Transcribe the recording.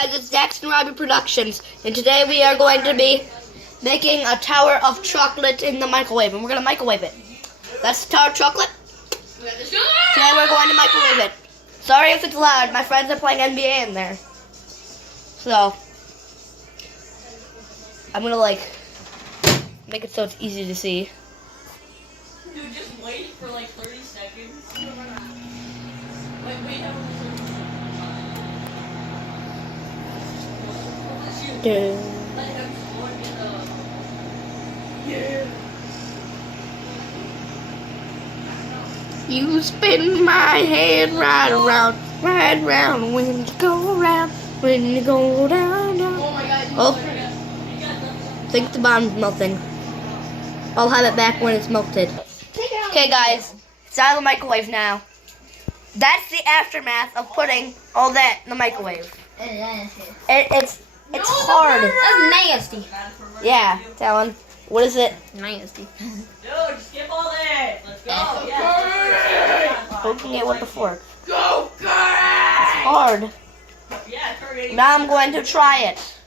guys, it's Daxton Robbie Productions, and today we are going to be making a tower of chocolate in the microwave, and we're going to microwave it. That's the tower of chocolate. Today we're going to microwave it. Sorry if it's loud, my friends are playing NBA in there. So, I'm going to make it so it's easy to see. Dude, just wait for 30 seconds. Wait. You spin my head right around when you go around, when you go down. Oh my god. Oh, think the bottom's melting. I'll have it back when it's melted. Okay, guys, it's out of the microwave now. That's the aftermath of putting all that in the microwave. It's hard. That's nasty. Yeah, Talon. What is it? Nasty. Dude, skip all that. Let's go. Yeah. Poking it with the fork. Go, It's hard. Yeah, Curry. Now I'm going to try it.